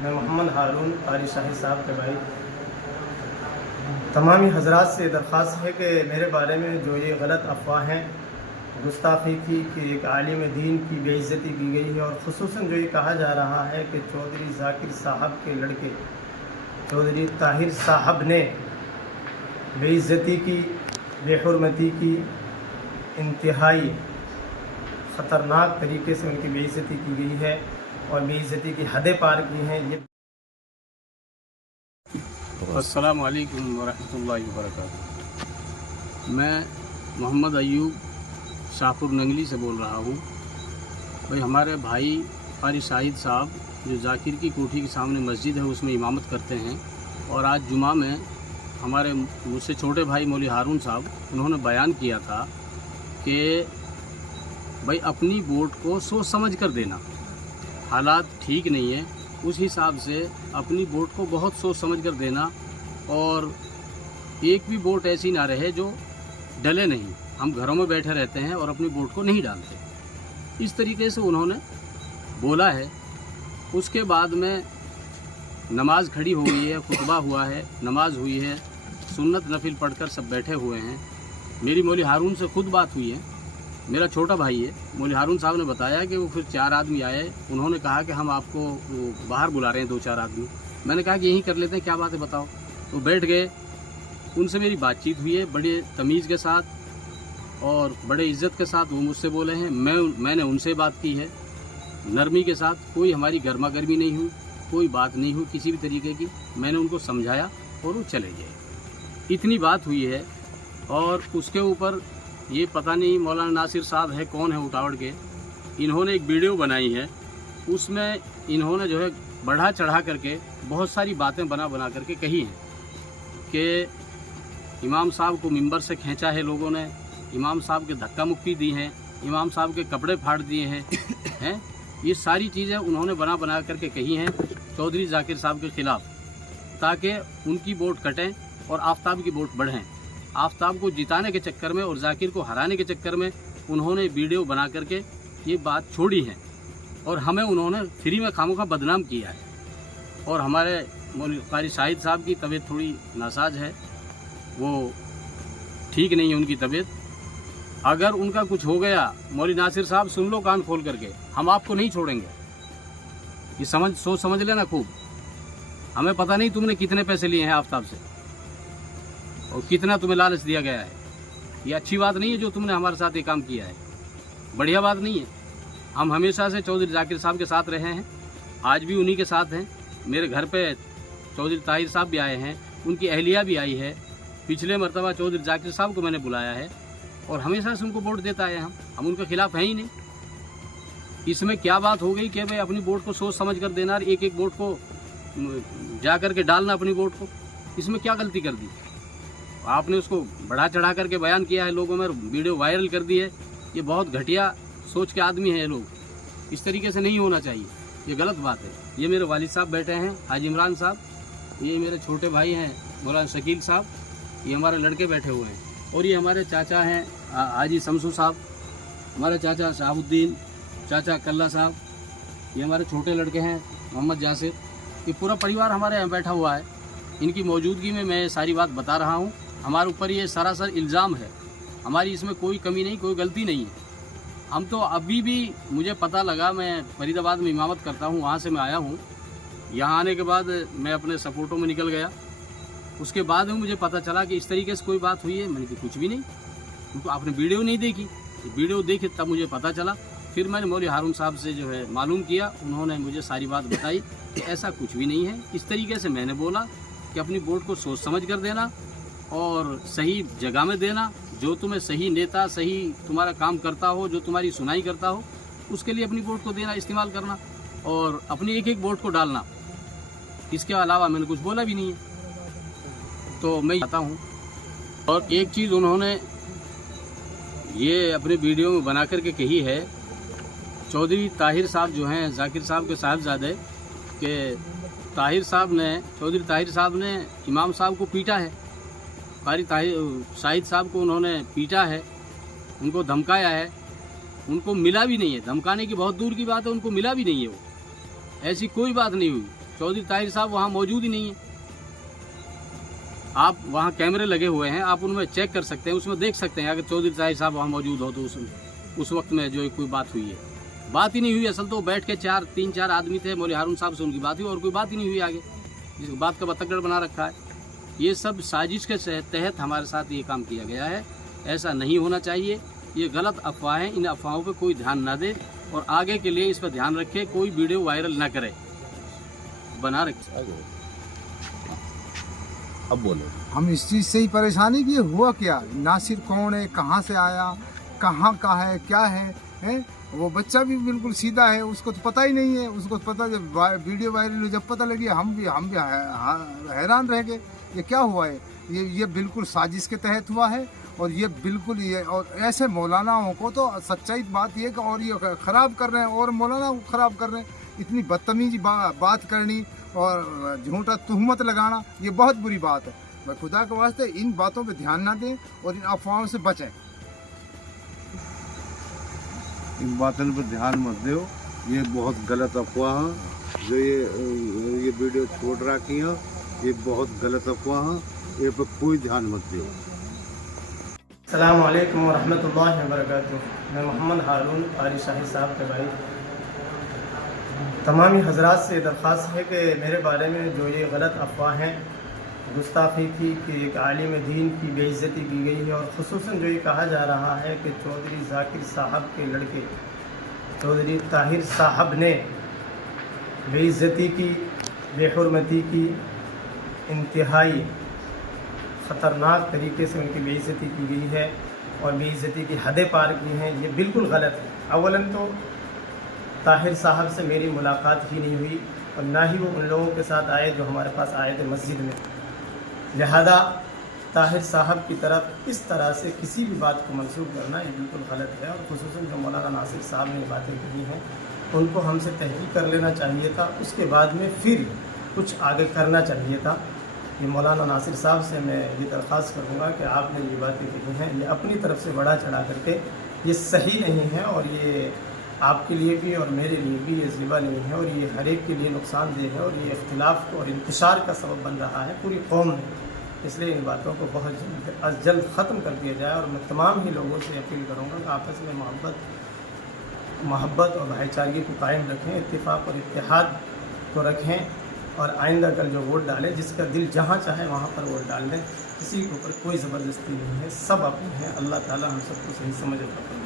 मैं मोहम्मद हारून कारी शाही साहब के भाई। तमामी हजरात से दरख्वास्त है कि मेरे बारे में जो ये गलत अफवाह हैं, गुस्ताखी की कि एक आलिम दीन की बेइज्जती की गई है, और ख़ुसूसन जो ये कहा जा रहा है कि चौधरी जाकिर साहब के लड़के चौधरी ताहिर साहब ने बेइज्जती की, बेहुरमती की, इंतहाई ख़तरनाक तरीके से उनकी बेइज्जती की गई है और बेइज्जती की हदें पार की हैं। ये अस्सलामु अलैकुम वरहमतुल्लाहि वबरकातुहू। मैं मोहम्मद अयूब शाहपुर नंगली से बोल रहा हूँ। भाई हमारे भाई कारी शाहिद साहब जो जाकिर की कोठी के सामने मस्जिद है उसमें इमामत करते हैं, और आज जुमा में हमारे मुझसे छोटे भाई मौलवी हारून साहब उन्होंने बयान किया था कि भाई अपनी वोट को सोच समझ कर देना, हालात ठीक नहीं है, उस हिसाब से अपनी वोट को बहुत सोच समझ कर देना, और एक भी वोट ऐसी ना रहे जो डले नहीं। हम घरों में बैठे रहते हैं और अपनी वोट को नहीं डालते, इस तरीके से उन्होंने बोला है। उसके बाद में नमाज खड़ी हो गई है, खुतबा हुआ है, नमाज हुई है, सुन्नत नफिल पढ़कर सब बैठे हुए हैं। मेरी मौलवी हारून से खुद बात हुई है, मेरा छोटा भाई है। मौलवी हारून साहब ने बताया कि वो फिर 4 आदमी आए, उन्होंने कहा कि हम आपको बाहर बुला रहे हैं 2-4 आदमी। मैंने कहा कि यहीं कर लेते हैं, क्या बात है बताओ। तो बैठ गए, उनसे मेरी बातचीत हुई है बड़े तमीज़ के साथ और बड़े इज़्ज़त के साथ। वो मुझसे बोले हैं, मैंने उनसे बात की है नरमी के साथ। कोई हमारी गर्मा गर्मी नहीं हुई, कोई बात नहीं हुई किसी भी तरीके की। मैंने उनको समझाया और वो चले गए, इतनी बात हुई है। और उसके ऊपर ये पता नहीं मौलाना नासिर साहब है कौन है उटावड़ के, इन्होंने एक वीडियो बनाई है, उसमें इन्होंने जो है बढ़ा चढ़ा करके बहुत सारी बातें बना करके कही हैं कि इमाम साहब को मिंबर से खींचा है लोगों ने, इमाम साहब के धक्का मुक्की दी है, इमाम साहब के कपड़े फाड़ दिए हैं ये सारी चीज़ें उन्होंने बना करके कही हैं चौधरी जाकिर साहब के ख़िलाफ़, ताकि उनकी वोट कटें और आफ्ताब की वोट बढ़ें। आफ्ताब को जिताने के चक्कर में और जाकिर को हराने के चक्कर में उन्होंने वीडियो बना करके ये बात छोड़ी है, और हमें उन्होंने फ्री में खामों का बदनाम किया है। और हमारे मौलवी कारी शाहिद साहब की तबीयत थोड़ी नासाज है, वो ठीक नहीं है उनकी तबीयत। अगर उनका कुछ हो गया, मौलवी नासिर साहब सुन लो कान खोल करके, हम आपको नहीं छोड़ेंगे। ये सोच समझ लेना खूब। हमें पता नहीं तुमने कितने पैसे लिए हैं आफ्ताब से और कितना तुम्हें लालच दिया गया है। ये अच्छी बात नहीं है जो तुमने हमारे साथ ये काम किया है, बढ़िया बात नहीं है। हम हमेशा से चौधरी जाकिर साहब के साथ रहे हैं, आज भी उन्हीं के साथ हैं। मेरे घर पे चौधरी ताहिर साहब भी आए हैं, उनकी अहलिया भी आई है। पिछले मरतबा चौधरी जाकिर साहब को मैंने बुलाया है और हमेशा से उनको वोट देता है। हम उनके खिलाफ हैं ही नहीं। इसमें क्या बात हो गई कि भाई अपनी वोट को सोच समझ कर देना, एक एक वोट को जा कर के डालना अपनी वोट को, इसमें क्या गलती कर दी आपने? उसको बढ़ा चढ़ा करके बयान किया है, लोगों में वीडियो वायरल कर दी है। ये बहुत घटिया सोच के आदमी हैं ये लोग, इस तरीके से नहीं होना चाहिए, ये गलत बात है। ये मेरे वालिद साहब बैठे हैं हाजी इमरान साहब, ये मेरे छोटे भाई हैं मौलाना शकील साहब, ये हमारे लड़के बैठे हुए हैं, और ये हमारे चाचा हैं हाजी शमसू साहब, हमारे चाचा शहाबुद्दीन, चाचा कल्ला साहब, ये हमारे छोटे लड़के हैं मोहम्मद जासिर। ये पूरा परिवार हमारे यहाँ बैठा हुआ है। इनकी मौजूदगी में मैं सारी बात बता रहा हूँ। हमारे ऊपर ये सरासर इल्ज़ाम है, हमारी इसमें कोई कमी नहीं, कोई गलती नहीं है। हम तो अभी भी, मुझे पता लगा, मैं फरीदाबाद में इमामत करता हूँ, वहाँ से मैं आया हूँ। यहाँ आने के बाद मैं अपने सपोर्टों में निकल गया। उसके बाद में मुझे पता चला कि इस तरीके से कोई बात हुई है। मैंने कहा कुछ भी नहीं, क्योंकि आपने वीडियो नहीं देखी। वीडियो देखे तब मुझे पता चला। फिर मैंने मौलवी हारून साहब से जो है मालूम किया, उन्होंने मुझे सारी बात बताई कि ऐसा कुछ भी नहीं है। इस तरीके से मैंने बोला कि अपनी वोट को सोच समझ कर देना और सही जगह में देना। जो तुम्हें सही नेता, सही तुम्हारा काम करता हो, जो तुम्हारी सुनाई करता हो, उसके लिए अपनी वोट को देना, इस्तेमाल करना, और अपनी एक एक वोट को डालना। इसके अलावा मैंने कुछ बोला भी नहीं है। तो मैं आता हूँ। और एक चीज़ उन्होंने ये अपने वीडियो में बना करके कही है, चौधरी ताहिर साहब जो हैं जाकिर साहब के साहबजादे के चौधरी ताहिर साहब ने इमाम साहब को पीटा है, कारी शाहिद साहब को उन्होंने पीटा है, उनको धमकाया है, उनको मिला भी नहीं है। धमकाने की बहुत दूर की बात है, उनको मिला भी नहीं है। वो ऐसी कोई बात नहीं हुई। चौधरी ताहिर साहब वहाँ मौजूद ही नहीं है। आप वहाँ कैमरे लगे हुए हैं, आप उनमें चेक कर सकते हैं, उसमें देख सकते हैं अगर चौधरी ताहिर साहब वहाँ मौजूद हो तो उस वक्त में जो कोई बात हुई है, बात ही नहीं हुई। असल तो बैठ के 3-4 आदमी थे, मौलवी हारून साहब से उनकी बात हुई और कोई बात ही नहीं हुई आगे, जिस बात का बतंगड़ बना रखा है। ये सब साजिश के तहत हमारे साथ ये काम किया गया है, ऐसा नहीं होना चाहिए। ये गलत अफवाहें, इन अफवाहों पर कोई ध्यान ना दे और आगे के लिए इस पर ध्यान रखे, कोई वीडियो वायरल ना करे, बना रखे। अब बोलो। हम इस चीज़ से ही परेशानी की हुआ क्या, नासिर कौन है, कहाँ से आया, कहाँ का है, क्या है? वो बच्चा भी बिल्कुल सीधा है, उसको तो पता ही नहीं है। उसको पता जब वीडियो वायरल हुई, जब पता लगी हम भी हैरान रह गए, ये क्या हुआ है। ये बिल्कुल साजिश के तहत हुआ है और ये बिल्कुल ये, और ऐसे मौलानाओं को तो सच्चाई बात ये कि और ये ख़राब कर रहे हैं और मौलाना को ख़राब कर रहे हैं। इतनी बदतमीजी बात करनी और झूठा तुहमत लगाना, ये बहुत बुरी बात है। मैं खुदा के वास्ते इन बातों पे ध्यान ना दें और इन अफवाहों से बचें। इन बातों पर ध्यान मत दो, ये बहुत गलत अफवाह है। जो ये वीडियो छोड़ रखी है, ये बहुत गलत अफवाह है, ये पर कोई ध्यान मत दो। अस्सलामु अलैकुम वरहमतुल्लाहि वबरकातुहू। मैं मोहम्मद हारून कारी शाही साहब के भाई, तमामी हजरात से दरख्वास्त है कि मेरे बारे में जो ये गलत अफवाहें, गुस्ताखी की कि एक आलिम दीन की बेइज्जती की गई है और ख़ुसूसन जो ये कहा जा रहा है कि चौधरी ज़ाकिर साहब के लड़के चौधरी ताहिर साहब ने बेइज्जती की, बेहुरमती की, इंतहाई ख़तरनाक तरीके से उनकी बेइज्जती की गई है और बेइज्जती की हदें पार की हैं, ये बिल्कुल गलत है। अवलन तो ताहिर साहब से मेरी मुलाकात ही नहीं हुई और ना ही वो उन लोगों के साथ आए जो हमारे पास आए थे मस्जिद में। लिहाजा ताहिर साहब की तरफ इस तरह से किसी भी बात को मंसूब करना ये बिल्कुल गलत है और ख़ुसूसन जो मौलाना नासिर साहब ने बातें कही हैं उनको हमसे तहकीक कर लेना चाहिए था, उसके बाद में फिर कुछ आगे करना चाहिए था। ये मौलाना नासिर साहब से मैं ये दरख्वास्त करूँगा कि आपने ये बातें कही हैं, ये अपनी तरफ से बढ़ा चढ़ा करके ये सही नहीं है और ये आपके लिए भी और मेरे लिए भी ये ज़िबा नहीं है और ये हर एक के लिए नुकसानदेह है और ये इख्तिलाफ और इंतशार का सबब बन रहा है पूरी कौम में। इसलिए इन बातों को बहुत जल्द ख़त्म कर दिया जाए और मैं तमाम ही लोगों से अपील करूँगा कि आपस में मोहब्बत और भाईचारगी को कायम रखें, इत्तेफाक और इत्तेहाद को रखें और आइंदा कल जो वोट डालें, जिसका दिल जहाँ चाहे वहाँ पर वोट डाल दें। किसी के ऊपर कोई ज़बरदस्ती नहीं है, सब अपने हैं। अल्लाह ताला हम सबको सही समझ रखा।